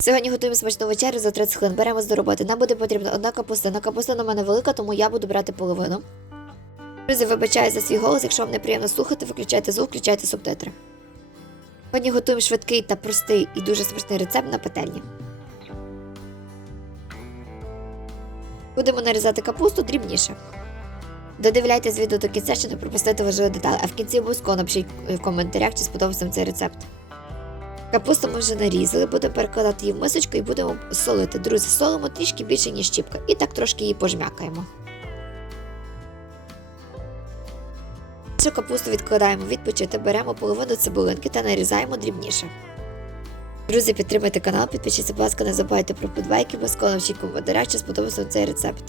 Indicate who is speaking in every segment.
Speaker 1: Сьогодні готуємо смачну вечерю за 30 хвилин. Беремо до роботи. Нам буде потрібна одна капуста. На капуста на мене велика, тому я буду брати половину. Друзі, вибачаю за свій голос. Якщо вам неприємно слухати, виключайте звук, включайте субтитри. Сьогодні готуємо швидкий та простий і дуже смачний рецепт на пательні. Будемо нарізати капусту дрібніше. Додивляйтесь відео до кінця, щоб не пропустити важливі деталі, а в кінці обов'язково напишіть в коментарях, чи сподобався цей рецепт. Капусту ми вже нарізали, будемо перекладати її в мисочку і будемо солити. Друзі, солимо трішки більше, ніж щіпка, і так трошки її пожмякаємо. Цю капусту відкладаємо відпочити, беремо половину цибулинки та нарізаємо дрібніше. Друзі, підтримайте канал, підпишіться, будь ласка, не забувайте про подбайки, обов'язково напишіть в коментарях, чи сподобався цей рецепт.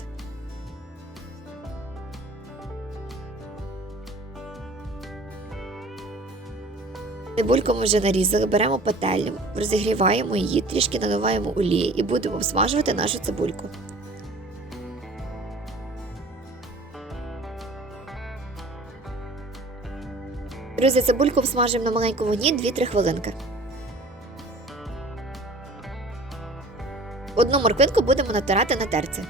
Speaker 1: Цибульку ми вже нарізали, беремо пательню, розігріваємо її, трішки наливаємо олії і будемо обсмажувати нашу цибульку. Друзі, цибульку обсмажуємо на маленькому вогні 2-3 хвилинки. Одну морквинку будемо натирати на терці.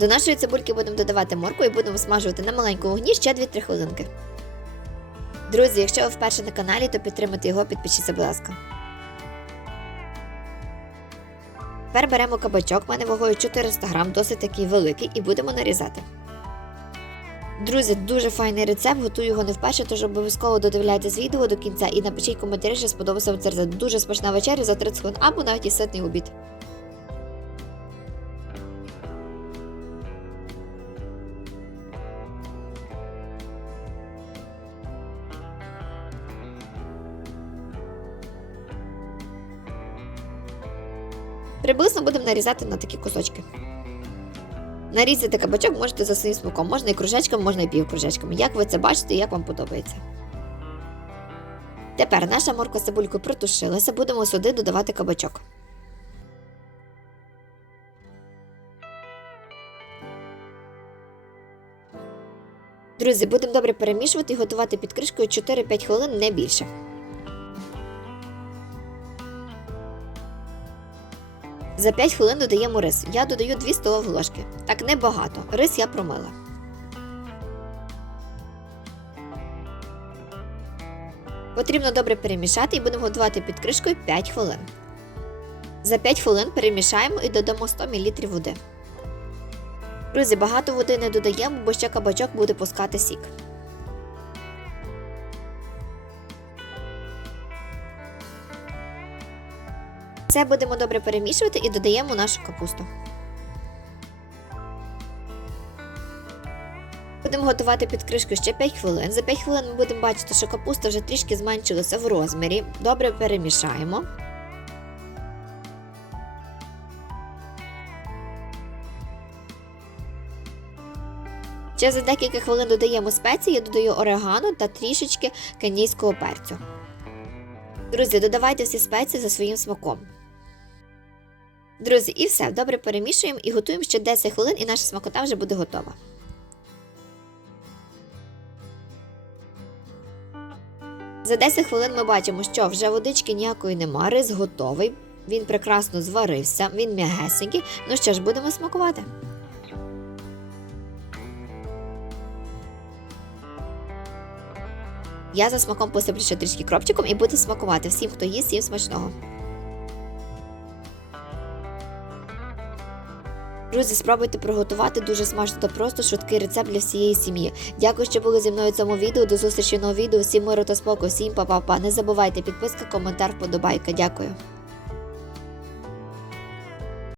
Speaker 1: До нашої цибульки будемо додавати морку і будемо смажувати на маленькому вогні ще 2-3 хвилинки. Друзі, якщо ви вперше на каналі, то підтримайте його, підпишіться, будь ласка. Тепер беремо кабачок, в мене вагою 400 грам, досить такий великий, і будемо нарізати. Друзі, дуже файний рецепт, готую його не вперше, тож обов'язково додивляйтесь відео до кінця і напишіть коментарі, що сподобався вам цей рецепт. Дуже смачна вечеря за 30 хвилин або навіть і ситний обід. Приблизно будемо нарізати на такі кусочки. Нарізати кабачок можете за своїм смаком, можна і кружечками, можна і півкружечками. Як ви це бачите як вам подобається. Тепер наша морква з цибулькою протушилася, будемо сюди додавати кабачок. Друзі, будемо добре перемішувати і готувати під кришкою 4-5 хвилин, не більше. За 5 хвилин додаємо рис. Я додаю 2 столові ложки. Так небагато. Рис я промила. Потрібно добре перемішати і будемо готувати під кришкою 5 хвилин. За 5 хвилин перемішаємо і додамо 100 мл води. Друзі, багато води не додаємо, бо ще кабачок буде пускати сік. Це будемо добре перемішувати і додаємо нашу капусту. Будемо готувати під кришкою ще 5 хвилин. За 5 хвилин ми будемо бачити, що капуста вже трішки зменшилася в розмірі. Добре перемішаємо. Ще за декілька хвилин додаємо спеції, я додаю орегано та трішечки канійського перцю. Друзі, додавайте всі спеції за своїм смаком. Друзі, і все, добре перемішуємо і готуємо ще 10 хвилин, і наша смакота вже буде готова. За 10 хвилин ми бачимо, що вже водички ніякої нема, рис готовий, він прекрасно зварився, він м'ягесенький. Ну що ж, будемо смакувати. Я за смаком посиплю ще трішки кропчиком і буду смакувати всім, хто їсть, всім смачного. Друзі, спробуйте приготувати дуже смачно та просто швидкий рецепт для всієї сім'ї. Дякую, що були зі мною в цьому відео. До зустрічі в відео. Всім миру та спокою, всім па-па-па. Не забувайте підписка, коментар, вподобайка. Дякую.